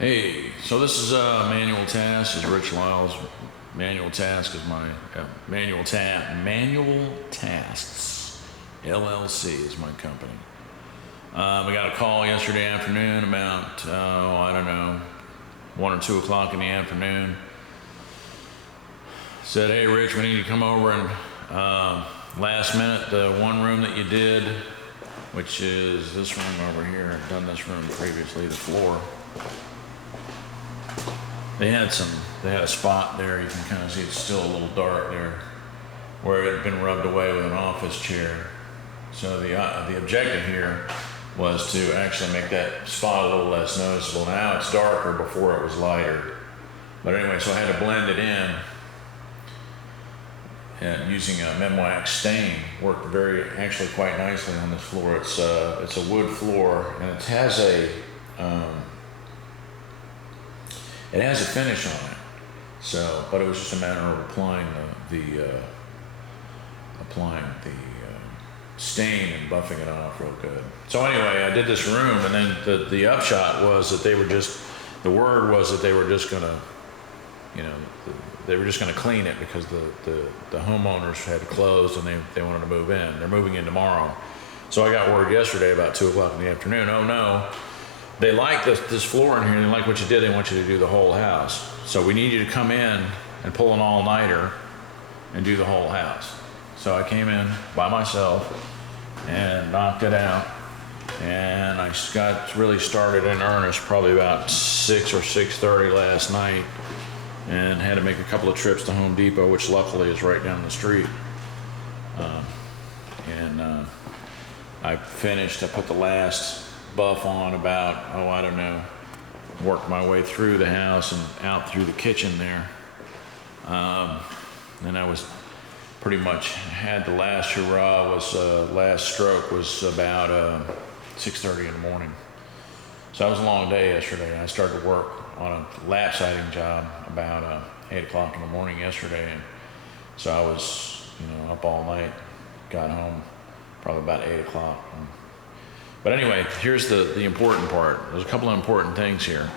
Hey, so this is a manual task. This is Rich Lyle's manual task is my manual tasks LLC is my company. We got a call yesterday afternoon about I don't know, 1 or 2 o'clock in the afternoon. Said, hey Rich, we need to come over and last minute the one room that you did, which is this room over here. I've done this room previously, the floor. They had a spot there, you can kind of see it's still a little dark there, where it had been rubbed away with an office chair. So the objective here was to actually make that spot a little less noticeable. Now it's darker, before it was lighter. But anyway, so I had to blend it in, and using a Memwax stain worked actually quite nicely on this floor. It's a wood floor, and it has a finish on it. So, but it was just a matter of applying the stain and buffing it off real good. So anyway, I did this room, and then the upshot was that the word was that they were just gonna, they were just gonna clean it because the homeowners had closed and they wanted to move in. They're moving in tomorrow. So I got word yesterday about 2 o'clock in the afternoon. Oh no, they like this floor in here, and they like what you did. They want you to do the whole house. So we need you to come in and pull an all-nighter and do the whole house. So I came in by myself and knocked it out, and I got really started in earnest probably about 6 or 6:30 last night, and had to make a couple of trips to Home Depot, which luckily is right down the street. I finished. I put the last buff on about, I don't know, worked my way through the house and out through the kitchen there. And I was pretty much had the last hurrah, last stroke was about 6:30 in the morning. So that was a long day yesterday. I started to work on a lap siding job about 8 o'clock in the morning yesterday. And so I was, up all night, got home probably about 8 o'clock. But anyway, here's the important part. There's a couple of important things here.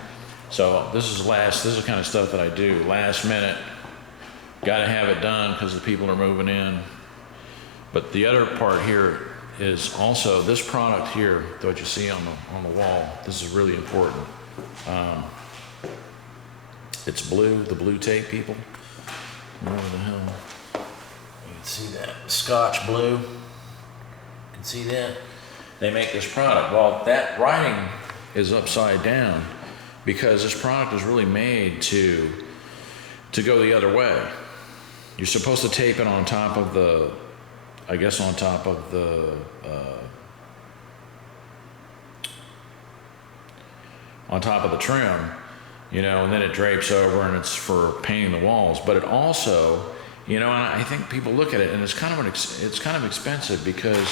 So this is the kind of stuff that I do last minute. Got to have it done because the people are moving in. But the other part here is also this product here, that you see on the wall. This is really important. It's blue, the blue tape, people. Where the hell? You can see that Scotch Blue. You can see that. They make this product. Well, that writing is upside down because this product is really made to go the other way. You're supposed to tape it on top of the trim, and then it drapes over, and it's for painting the walls. But it also, and I think people look at it, and it's kind of expensive because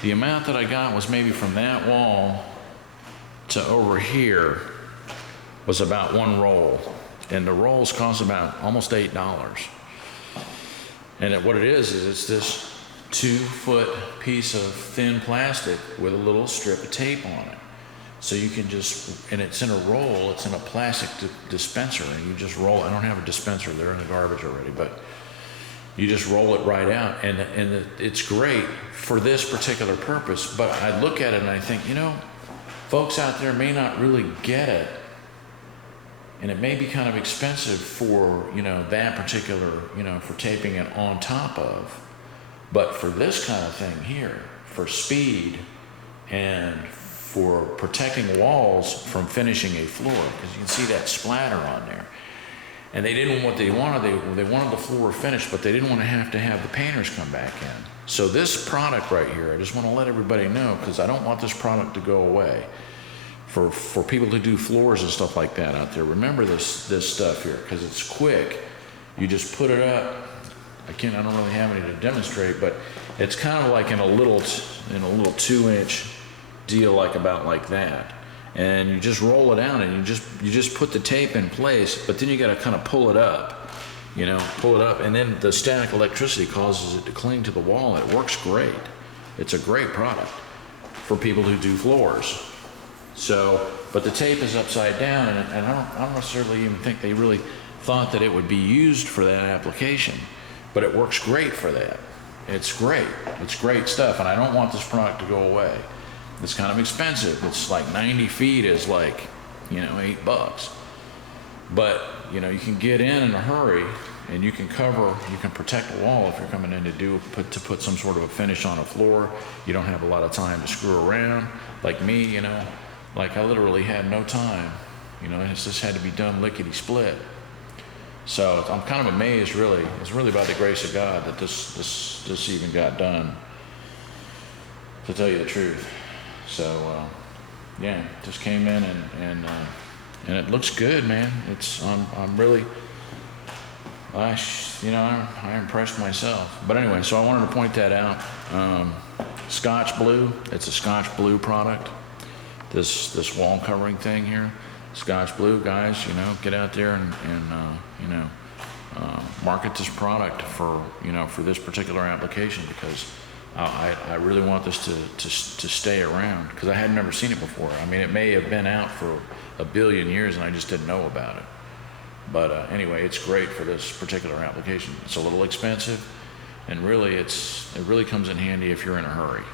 the amount that I got was maybe from that wall to over here was about one roll, and the rolls cost about almost $8. And what it is it's this 2-foot piece of thin plastic with a little strip of tape on it. So you can and it's in a roll, it's in a plastic dispenser, and you just roll. I don't have a dispenser, they're in the garbage already, but you just roll it right out, and it's great for this particular purpose. But I look at it and I think, folks out there may not really get it, and it may be kind of expensive for, that particular, for taping it on top of. But for this kind of thing here, for speed and for protecting walls from finishing a floor, because you can see that splatter on there. And they didn't what they wanted. They wanted the floor finished, but they didn't want to have the painters come back in. So this product right here, I just want to let everybody know, because I don't want this product to go away. For people who do floors and stuff like that out there, remember this stuff here, because it's quick. You just put it up. I don't really have any to demonstrate, but it's kind of like in a little 2-inch deal, like that. And you just roll it out, and you just put the tape in place, but then you got to kind of pull it up, and then the static electricity causes it to cling to the wall. It works great. It's a great product for people who do floors. So but the tape is upside down, and I don't necessarily even think they really thought that it would be used for that application, but it works great for that. It's great. It's great stuff, and I don't want this product to go away. It's kind of expensive. It's like 90 feet is like, you know, $8. But, you know, you can get in a hurry, and you can protect the wall if you're coming in to put some sort of a finish on a floor. You don't have a lot of time to screw around. Like me, you know, like I literally had no time. You know, it's just had to be done lickety split. So I'm kind of amazed, really. It's really by the grace of God that this even got done, to tell you the truth. So yeah, just came in and it looks good, man. I'm really, I impressed myself. But anyway, so I wanted to point that out. Scotch Blue. It's a Scotch Blue product. This wall covering thing here. Scotch Blue, guys, you know, get out there and market this product for this particular application, because I really want this to stay around, because I had never seen it before. I mean, it may have been out for a billion years and I just didn't know about it. But anyway, it's great for this particular application. It's a little expensive, and really it really comes in handy if you're in a hurry,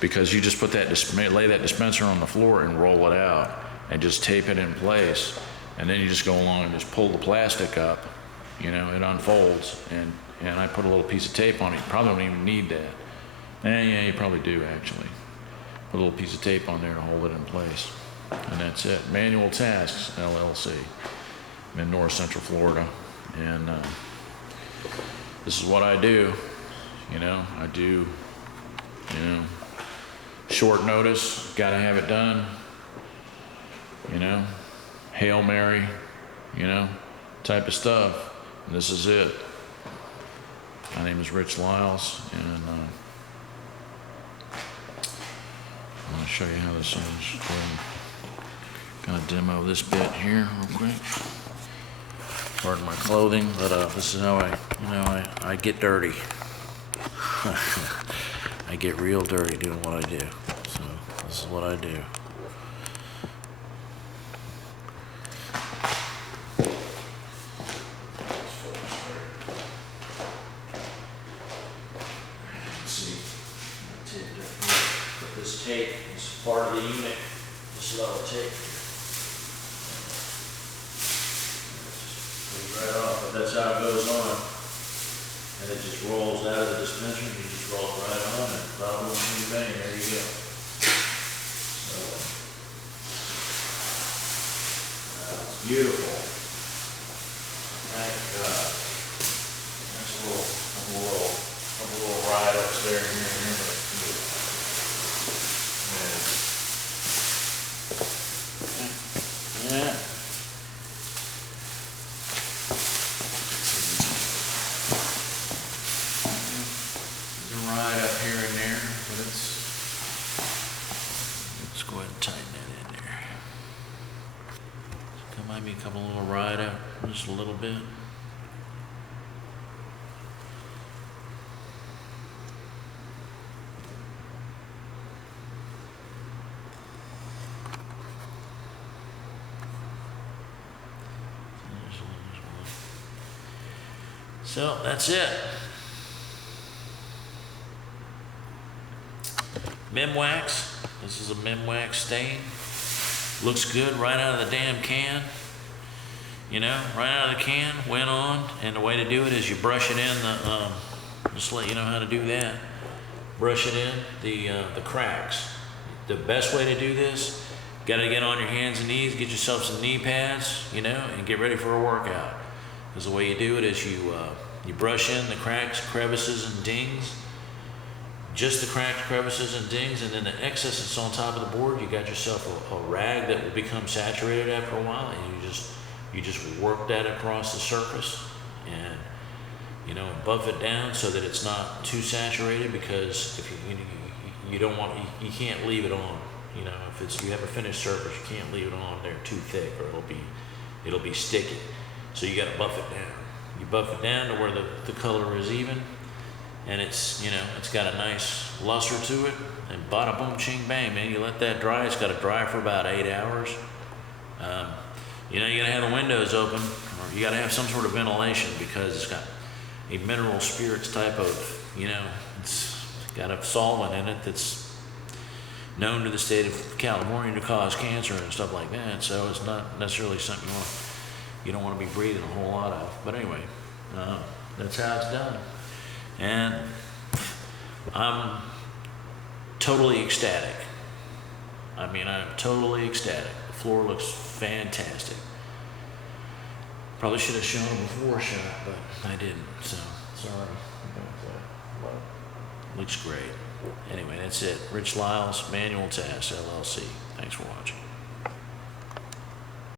because you just lay that dispenser on the floor and roll it out and just tape it in place, and then you just go along and just pull the plastic up. You know, it unfolds, and I put a little piece of tape on it. You probably don't even need that. Yeah, you probably do, actually. Put a little piece of tape on there to hold it in place, and that's it. Manual Tasks, LLC. I'm in North Central Florida, and this is what I do. You know, I do, short notice, gotta have it done. You know, Hail Mary, type of stuff. And this is it. My name is Rich Lyles, and I'm going to show you how this is going. Kind of demo this bit here real quick. Pardon my clothing, but this is how I get dirty. I get real dirty doing what I do. So this is what I do. This tape is part of the unit. This level tape. Just right off, but that's how it goes on. And it just rolls out of the dispenser. You just roll it right on, and blah, blah, blah, bang, there you go. So, it's beautiful. Thank God. There's a little ride ups there and here and here, but it's beautiful. Yeah. There's a ride up here and there, but let's go ahead and tighten that in there. So might be a couple little ride up, just a little bit. So that's it. Mem wax. This is a Mem wax stain. Looks good right out of the damn can. Right out of the can, went on. And the way to do it is you brush it in just to let you know how to do that. Brush it in the cracks. The best way to do this, gotta get on your hands and knees, get yourself some knee pads, and get ready for a workout. Because the way you do it is you brush in the cracks, crevices, and dings. Just the cracks, crevices, and dings, and then the excess that's on top of the board, you got yourself a rag that will become saturated after a while, and you just work that across the surface, and buff it down so that it's not too saturated, because if you can't leave it on. If you have a finished surface, you can't leave it on there too thick, or it'll be sticky. So you got to buff it down. You buff it down to where the color is even, and it's got a nice luster to it, and bada boom, ching bang, man. You let that dry. It's got to dry for about 8 hours. You know, you got to have the windows open, or you got to have some sort of ventilation because it's got a mineral spirits type of, you know, it's got a solvent in it that's known to the state of California to cause cancer and stuff like that. So it's not necessarily something you don't want to be breathing a whole lot of. But anyway, that's how it's done. And I'm totally ecstatic. I mean, I'm totally ecstatic. The floor looks fantastic. Probably should have shown a before shot, but I didn't, so sorry about that. Looks great. Anyway, that's it. Rich Lyles, Manual Test, LLC. Thanks for watching.